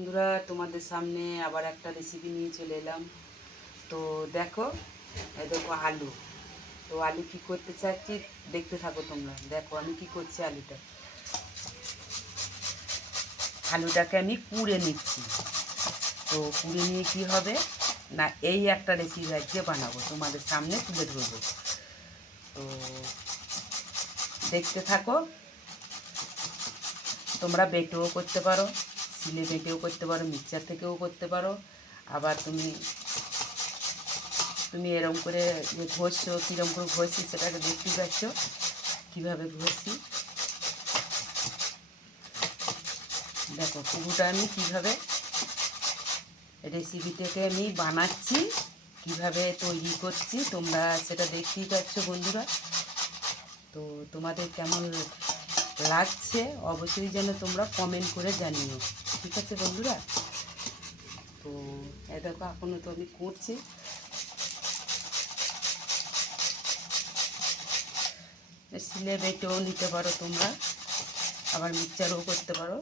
বন্ধুরা, তোমাদের সামনে আবার একটা রেসিপি নিয়ে চলে এলাম। তো দেখো, এই দেখো আলু। তো আলু কি করতে চাচ্ছি দেখতে থাকো তোমরা। দেখো আমি কি করছি, আলুটাকে আমি কুড়ে নিচ্ছি। তো কুড়ে নিয়ে কি হবে না, এই একটা রেসিপি আজকে বানাবো, তোমাদের সামনে তুলে ধরবো। তো দেখতে থাকো। তোমরা বেটেও করতে পারো, সিলে বেটেও করতে পারো, মিক্সচার থেকেও করতে পারো। আবার তুমি এরকম করে ঘষছো, কীরকম করে ঘষছি সেটাকে দেখতেই পাচ্ছ কীভাবে ঘষছি। দেখো পুরোটা আমি কীভাবে রেসিপিটাকে আমি বানাচ্ছি, কিভাবে তৈরি করছি, তোমরা সেটা দেখতেই পাচ্ছ বন্ধুরা। তো তোমাদের কেমন লাগছে অবশ্যই যেন তোমরা কমেন্ট করে জানিও, ঠিক আছে বন্ধুরা। তো এই দেখো এখনও তো আমি করছি। সিলে বেটেও নিতে পারো তোমরা, আবার মিক্সচারও করতে পারো।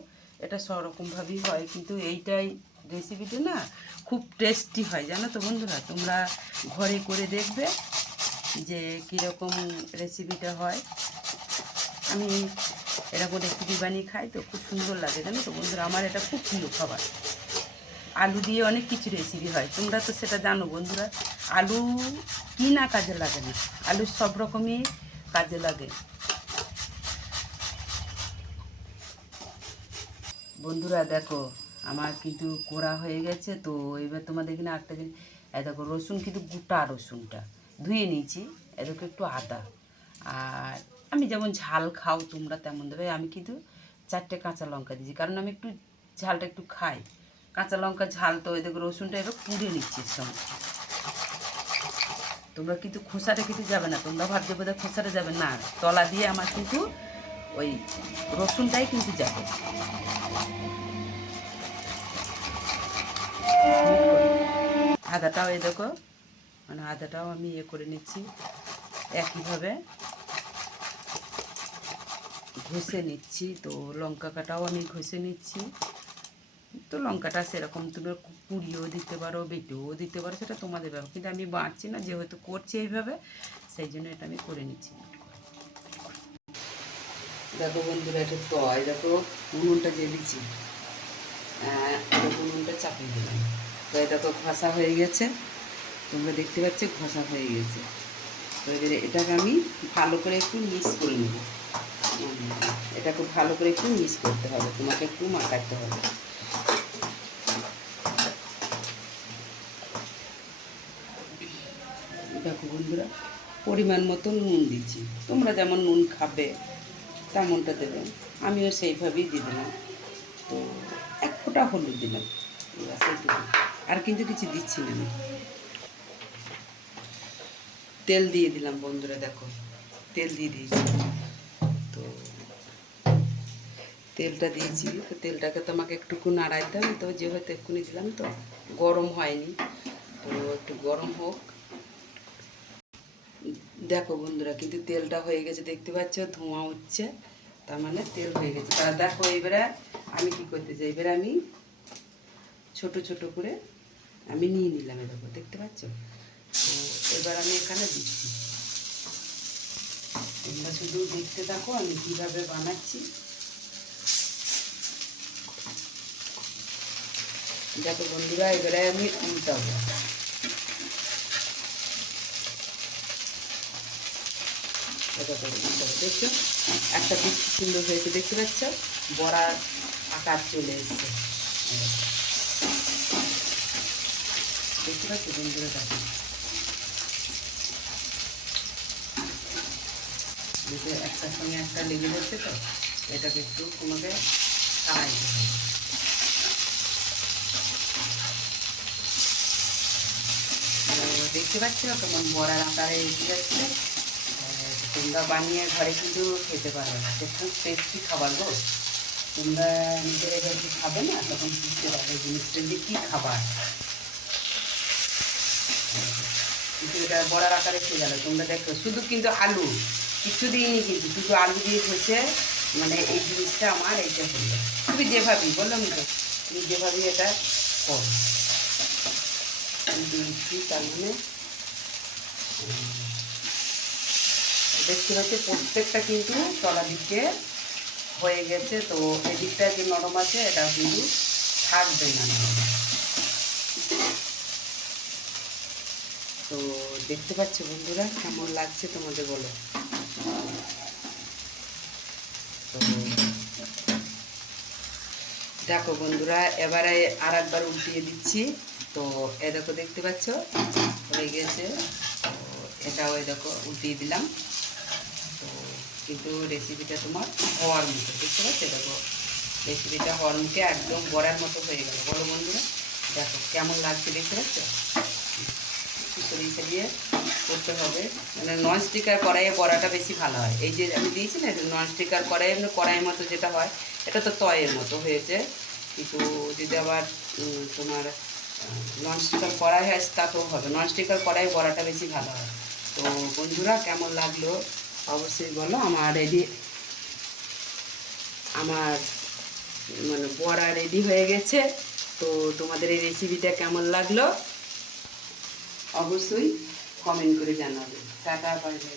এটা সব রকমভাবেই হয়, কিন্তু এইটাই রেসিপিটা না খুব টেস্টি হয়, জানো তো বন্ধুরা। তোমরা ঘরে করে দেখবে যে কীরকম রেসিপিটা হয়। আমি এরকম রেসিপি বানিয়ে খাই তো খুব সুন্দর লাগে, জানো তো বন্ধুরা। আমার এটা খুব প্রিয় খাবার। আলু দিয়ে অনেক কিছু রেসিপি হয়, তোমরা তো সেটা জানো বন্ধুরা। আলু কি না কাজে লাগে না, আলু সব রকমই কাজে লাগে বন্ধুরা। দেখো আমার কিন্তু কোড়া হয়ে গেছে। তো এবার তোমাদের এখানে একটা জিনিস, দেখো রসুন কিন্তু গোটা রসুনটা ধুয়ে নিয়েছি। দেখো একটু আদা, আর আমি যেমন ঝাল খাও তোমরা তেমন দেবে। আমি কিন্তু 4টে কাঁচা লঙ্কা দিয়েছি, কারণ আমি একটু ঝালটা একটু খাই। কাঁচা লঙ্কা ঝাল। তো এই দেখো রসুনটা এবার পুড়ে নিচ্ছি সঙ্গে। তোমরা কিন্তু খোসাটা কিন্তু যাবে না, তোমরা ভাবছো বোধহয় খোসাটা যাবে না, তলা দিয়ে আমার কিন্তু ওই রসুনটাই কিন্তু যাবে। আদাটাও এই দেখো, মানে আদাটাও আমি করে নিচ্ছি একইভাবে ঘষে নিচ্ছি। তো লঙ্কা কাটাও আমি ঘষে নিচ্ছি। তো লঙ্কাটা সেরকম তুমি পুড়িয়েও দিতে পারো, বেটেও দিতে পারো, সেটা তোমাদের ব্যাপার। কিন্তু আমি বাঁচছি না, যেহেতু করছি এইভাবে, সেই জন্য এটা আমি করে নিচ্ছি। দেখো বন্ধুরা, এটা তো দেখো উনুনটা দিয়ে দিচ্ছি, উনুনটা চাপিয়ে দিলাম। তো এটা তো ঘষা হয়ে গেছে, তোমরা দেখতে পাচ্ছ ঘষা হয়ে গেছে। তো এবারে এটাকে আমি ভালো করে একটু মিক্স করে নেব। এটাকে ভালো করে একটু মিক্স করতে হবে, তোমাকে একটু মাখাতে হবে। দেখো বন্ধুরা, পরিমাণ মতো নুন দিচ্ছি, তোমরা যেমন নুন খাবে তেমনটা দেবে। আমিও সেইভাবেই দিয়ে দিলাম। তো 1 ফোঁটা হলুদ দিলাম, আর কিন্তু কিছু দিচ্ছি না। আমি তেল দিয়ে দিলাম বন্ধুরা, দেখো তেল দিয়ে দিয়েছি। তো তেলটা দিয়েছি, তো তেলটাকে তোমাকে একটুকু নাড়াইতে হবে। তো যেহেতু এক্ষুনি দিলাম তো গরম হয়নি, তো একটু গরম হোক। দেখো বন্ধুরা, কিন্তু তেলটা হয়ে গেছে, দেখতে পাচ্ছ ধোঁয়া উঠছে, তার মানে তেল হয়ে গেছে। তা দেখো এবারে আমি কি করতে চাই, এবারে আমি ছোট ছোট করে আমি নিয়ে নিলাম, দেখো দেখতে পাচ্ছ। তো এবার আমি এখানে দিচ্ছি, তোমরা শুধু দেখতে থাকো আমি কীভাবে বানাচ্ছি। দেখো বন্ধুরা, এবারে আমি উল্টাবো। দেখছো একটা পিস সুন্দর হয়েছে, দেখতে পাচ্ছ বড়ার আকার চলে এসছে, দেখতে পাচ্ছ বন্ধুরা। দেখো একটার সঙ্গে একটা লেগে যাচ্ছে, তো এটাকে একটু তোমাকে ছাড়াইতে হবে। দেখতে পাচ্ছ কেমন বড়ার আকারে এসে যাচ্ছে। তোমরা বানিয়ে ঘরে কিন্তু খেতে পারবে না, খুব টেস্টি খাবার গো। তোমরা নিজেরা যখন খাবে না তখন বুঝতে পারবে জিনিসটা যে কী খাবার। কিন্তু এটা বড়ার আকারে খেয়ে গেল, তোমরা দেখো শুধু কিন্তু আলু কিছু দিইনি, কিন্তু শুধু আলু দিয়ে ঘষে মানে এই জিনিসটা আমার এইটা হলো। তুমি যেভাবেই বললাম তো যেভাবে এটা কর দিচ্ছি, তার মানে দেখতে পাচ্ছি প্রত্যেকটা কিন্তু তলা দিকে হয়ে গেছে। তো এদিকটা যে নরম আছে এটা কিন্তু থাকবে না। তো দেখতে পাচ্ছ বন্ধুরা কেমন লাগছে তোমাদের বলো। তো দেখো বন্ধুরা, এবারে আর একবার উল্টিয়ে দিচ্ছি। তো এ দেখো দেখতে পাচ্ছ হয়ে গেছে। তো এটাও এ দেখো উল্টিয়ে দিলাম। তো কিন্তু রেসিপিটা তোমার হওয়ার মতো, দেখতে পাচ্ছ দেখো রেসিপিটা হওয়ার মুখে একদম বড়ার মতো হয়ে গেল। বলো বন্ধুরা দেখো কেমন লাগছে, দেখতে পাচ্ছ। সরিয়ে সরিয়ে করতে হবে, মানে নন স্টিকার কড়াইয়ে বড়াটা বেশি ভালো হয়। এই যে আমি দিয়েছি না নন স্টিকার কড়াই, এমনি কড়াইয়ের মতো যেটা হয় এটা তো তয়ের মতো হয়েছে। কিন্তু যদি আবার তোমার নন স্টিকার কড়াই হয় তাতেও হবে, নন স্টিকার কড়াই বড়াটা বেশি ভালো হয়। তো বন্ধুরা কেমন লাগলো অবশ্যই বলো। আমার মানে বড়া রেডি হয়ে গেছে। তো তোমাদের এই রেসিপিটা কেমন লাগলো অবশ্যই কমেন্ট করে জানাবে। Tata bye bye.